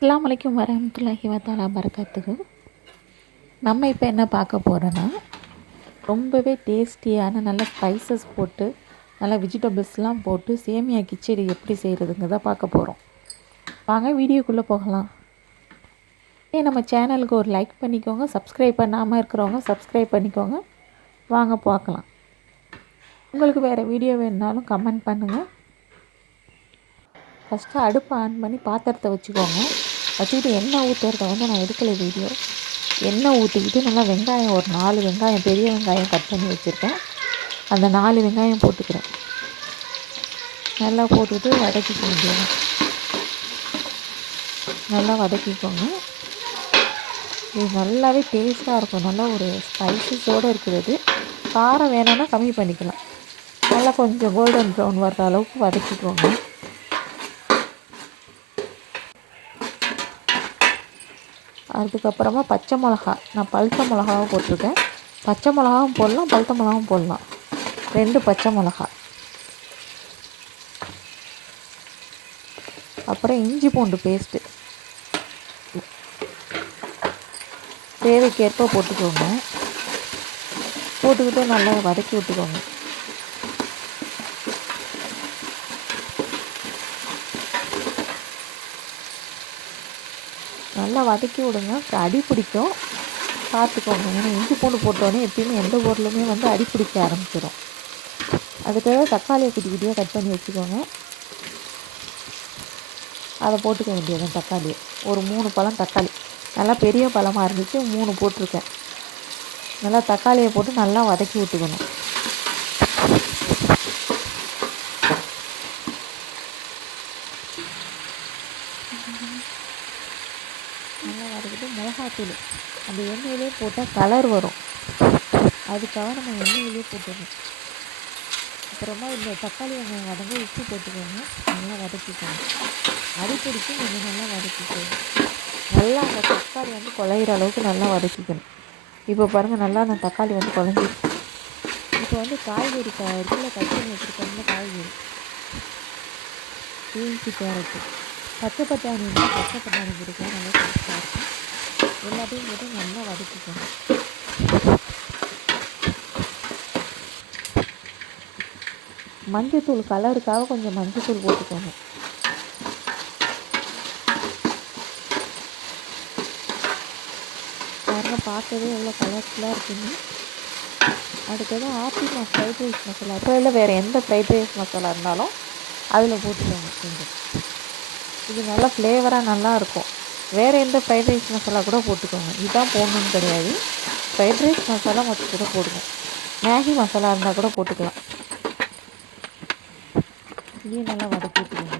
அஸ்ஸலாமு அலைக்கும் வரஹ்மத்துல்லாஹி வதஆலா பரகாத்துஹு. நம்ம இப்போ என்ன பார்க்க போகிறோன்னா, ரொம்பவே டேஸ்டியான நல்ல ஸ்பைசஸ் போட்டு நல்லா வெஜிடபிள்ஸ்லாம் போட்டு சேமியா கிச்சடி எப்படி செய்கிறதுங்கிறத பார்க்க போகிறோம். வாங்க வீடியோக்குள்ளே போகலாம். நம்ம சேனலுக்கு ஒரு லைக் பண்ணிக்கோங்க. சப்ஸ்கிரைப் பண்ணாமல் இருக்கிறவங்க சப்ஸ்கிரைப் பண்ணிக்கோங்க. வாங்க பார்க்கலாம். உங்களுக்கு வேறு வீடியோ வேணுனாலும் கமெண்ட் பண்ணுங்கள். ஃபஸ்ட்டு அடுப்பை ஆன் பண்ணி பாத்திரத்தை வச்சுக்கோங்க. வச்சுக்கிட்டு எண்ணெய் ஊற்றுறத நான் எடுக்கலை வீடியோ. எண்ணெய் ஊற்றிக்கிட்டு நல்லா வெங்காயம் ஒரு 4 வெங்காயம் பெரிய வெங்காயம் கட் பண்ணி வச்சுருக்கேன். அந்த 4 வெங்காயம் போட்டுக்கிறேன். நல்லா போட்டுட்டு வதக்கிக்க வேண்டியது. நல்லா வதக்கிக்கோங்க. இது நல்லாவே டேஸ்ட்டாக இருக்கும். நல்லா ஒரு ஸ்பைசஸோடு இருக்கிறது. காரம் வேணும்னா கம்மி பண்ணிக்கலாம். நல்லா கொஞ்சம் கோல்டன் ப்ரௌன் வர்ற அளவுக்கு வதக்கிக்கோங்க. அதுக்கப்புறமா பச்சை மிளகா, நான் பழுத்த மிளகாவும் போட்டிருக்கேன். பச்சை மிளகாவும் போடலாம், பழுத்த மிளகாவும் போடலாம். 2 பச்சை மிளகா. அப்புறம் இஞ்சி பூண்டு பேஸ்ட்டு தேவைக்கேற்ப போட்டுக்கோங்க. போட்டுக்கிட்டு நல்லா வதக்கி விட்டுக்கோங்க. நல்லா வதக்கி விடுங்க. அப்புறம் அடி பிடிக்கும், பார்த்துக்கோங்க. ஏன்னா இஞ்சி பூண்டு போட்டோன்னே எப்பயுமே எந்த பொருளுமே அடி பிடிக்க ஆரம்பிச்சிடும். அதுக்காக தக்காளியை குட்டி குட்டியாக கட் பண்ணி வச்சுக்கோங்க. அதை போட்டுக்க வேண்டியது. தக்காளியை ஒரு 3 பழம் தக்காளி, நல்லா பெரிய பழமாக இருந்துச்சு 3 போட்டிருக்கேன். நல்லா தக்காளியை போட்டு நல்லா வதக்கி விட்டுக்கணும். நல்லா வதக்கிட்டு மிளகாத்தூள் அந்த எண்ணெயிலே போட்டால் கலர் வரும். அதுக்காக நம்ம எண்ணெயிலே போட்டுடணும். அப்புறமா இந்த தக்காளி வெங்காயம் வதங்க உப்பு போட்டுக்கோங்க. நல்லா வதக்கிக்கோங்க. அடிப்பிடிச்சு கொஞ்சம் நல்லா வதக்கிக்கோங்க. நல்லா அந்த தக்காளி குழையிற அளவுக்கு நல்லா வதக்கிக்கணும். இப்போ பாருங்கள், நல்லா அந்த தக்காளி குழஞ்சிருச்சு. இப்போ காய்கறி இருக்குல்ல, கட் பண்ணி வச்சுருக்கோம்ல காய்கறி, பீன்ஸு, கேரட்டு, பச்சை பட்டாணி இருந்தால் பச்சை பட்டாணி பிடிக்கும், நல்லா டேஸ்ட்டாக இருக்கும். எல்லாத்தையும் போட்டு நல்லா வதக்கிக்கணும். மஞ்சத்தூள் கலருக்காக கொஞ்சம் மஞ்சத்தூள் போட்டுக்கோங்க. பாருங்கள், பார்க்கவே எவ்வளோ கலர்ஃபுல்லாக இருக்குன்னு. அடுத்தது ஆப்பிமா ஃப்ரைட் ரைஸ் மசாலா. இப்போ இல்லை வேறு எந்த ஃப்ரைட் ரைஸ் மசாலா இருந்தாலும் அதில் போட்டுக்கோங்க கொஞ்சம். இது நல்லா ஃப்ளேவராக நல்லாயிருக்கும். வேறு எந்த ஃப்ரைட் ரைஸ் மசாலா கூட போட்டுக்கோங்க. இதுதான் போடணுன்னு கிடையாது. ஃப்ரைட் ரைஸ் மசாலா மட்டும் கூட போடுங்க. மேகி மசாலா இருந்தால் கூட போட்டுக்கலாம். இதையும் நல்லா வதக்கிட்டுக்கோங்க.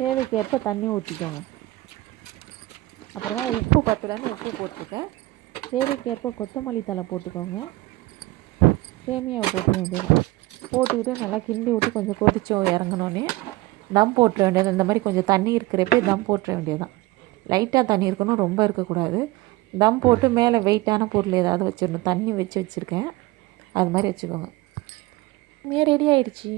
தேவைக்கேற்ப தண்ணி ஊற்றிக்கோங்க. அப்புறமா உப்பு பத்தலைன்னு உப்பு போட்டுருக்கேன். தேவைக்கேற்ப கொத்தமல்லி தழை போட்டுக்கோங்க. சேமியாவை போட்டுக்க வேண்டியது. போட்டுக்கிட்டு நல்லா கிண்டி விட்டு கொஞ்சம் கொதிச்சோம் இறங்கினோன்னே தம் போட்டுற வேண்டியது. இந்த மாதிரி கொஞ்சம் தண்ணி இருக்கிறப்பே தம் போட்டுற வேண்டியது தான். லைட்டாக தண்ணி இருக்கணும், ரொம்ப இருக்கக்கூடாது. தம் போட்டு மேலே வெயிட்டான பொருள் ஏதாவது வச்சிடணும். தண்ணி வச்சுருக்கேன், அது மாதிரி வச்சுக்கோங்க. ரெடி ஆயிடுச்சு.